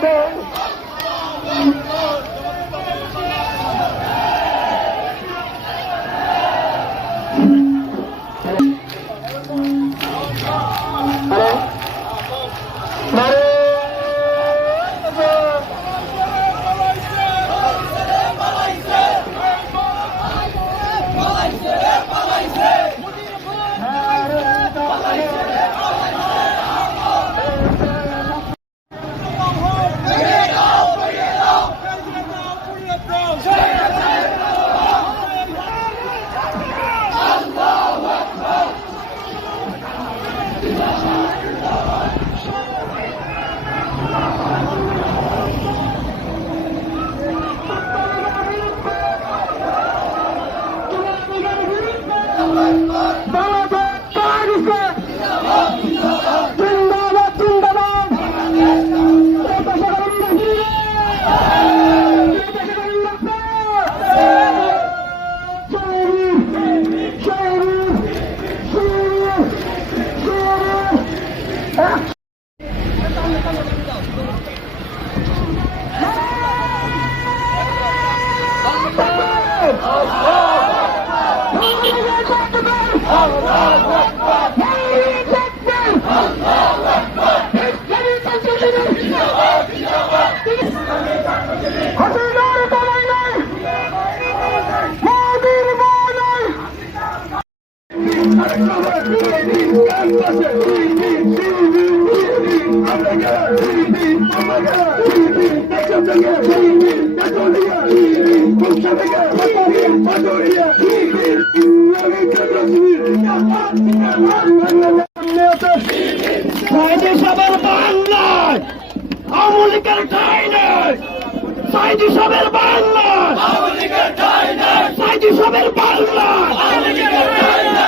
Deus! Bye. সাহেবের বাংলায় আওয়ামী লীগের ঠাই নেই সাইদি সাহেবের বাংলায় সাইদি সাহেবের বাংলায় মিজানি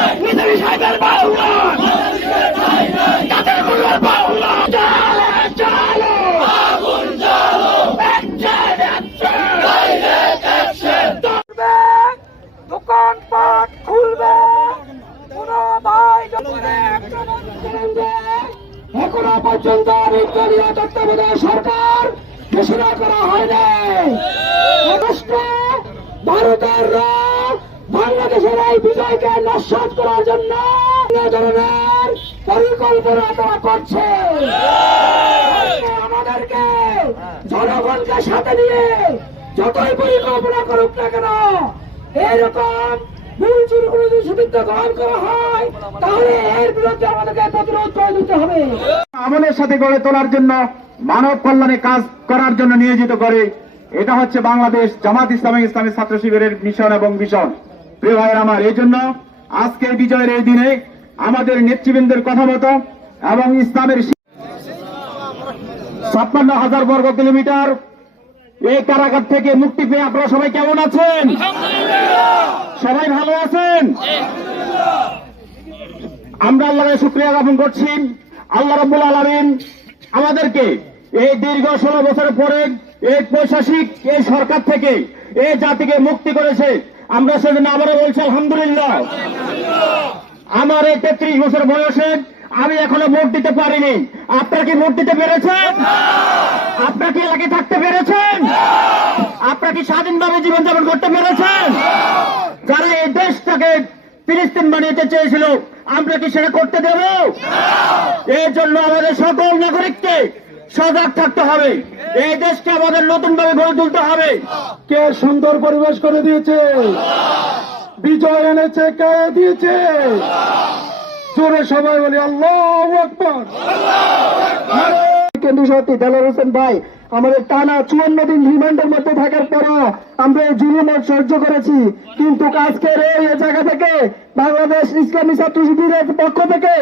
পর্যন্ত বিজ্ঞানীয় তত্ত্বাবধায়ক সরকার ঘোষণা করা হয়নি। অগস্ট ভারতের বাংলাদেশের এই বিজয়কে নস্বাত করার জন্য ধরনের পরিকল্পনা তারা করছে। আমাদেরকে, জনগণকে সাথে নিয়ে যতই পরিকল্পনা করুক না কেন, এরকম ভুল করে যদি সিদ্ধান্ত গ্রহণ করা হয়, তাহলে এর বিরুদ্ধে আমাদেরকে প্রতিরোধ করে দিতে হবে। আমলের সাথে গড়ে তোলার জন্য, মানব কল্যাণে কাজ করার জন্য নিয়োজিত করে, এটা হচ্ছে বাংলাদেশ জামাত ইসলামী ইসলামী ছাত্র শিবিরের মিশন এবং মিশন। প্রিয় ভাইয়ের আমার, এই জন্য আজকের বিজয়ের এই দিনে আমাদের নেতৃবৃন্দের কথা মতো এবং ইসলামের ছাপ্পান্ন হাজার বর্গ কিলোমিটার এই কারাগার থেকে মুক্তি পেয়ে আপনারা সবাই কেমন আছেন? সবাই ভালো আছেন? আমরা আল্লাহর শুক্রিয়া জ্ঞাপন করছি। আল্লাহ রব্বুল আলমিন আমাদেরকে এই দীর্ঘ ষোলো বছর পরে এই পৈশাসিক এই সরকার থেকে, এই জাতিকে মুক্তি করেছে। আমরা সেজন্য আবারও বলছি, আলহামদুলিল্লাহ। আমার এই তেত্রিশ বছর বয়সে আমি এখনও ভোট দিতে পারিনি। আপনারা কি ভোট দিতে পেরেছেন? আপনারা কি এলাকায় থাকতে পেরেছেন? কি স্বাধীনভাবে জীবনযাপন করতে পেরেছেন? যারা এই দেশটাকে ফিলিস্তিন বানিয়েতে চেয়েছিল আমরা কি সেটা করতে দেব? এর জন্য আমাদের সকল নাগরিককে সজাগ থাকতে হবে। এই দেশকে আমাদের নতুন ভাবে গড়ে তুলতে হবে। কে সুন্দর পরিবেশ করে দিয়েছে? বিজয় এনেছে কে দিয়েছে? জোরে সবাই বলি আল্লাহ কেন্দ্রীয় সভাপতি দেলার হোসেন ভাই আমাদের টানা চুয়ান্ন দিন রিমান্ডের মধ্যে থাকার পরও আমরা এই জুলুম সহ্য করেছি। কিন্তু আজকের এই জায়গা থেকে বাংলাদেশ ইসলামী ছাত্র শিবিরের পক্ষ থেকে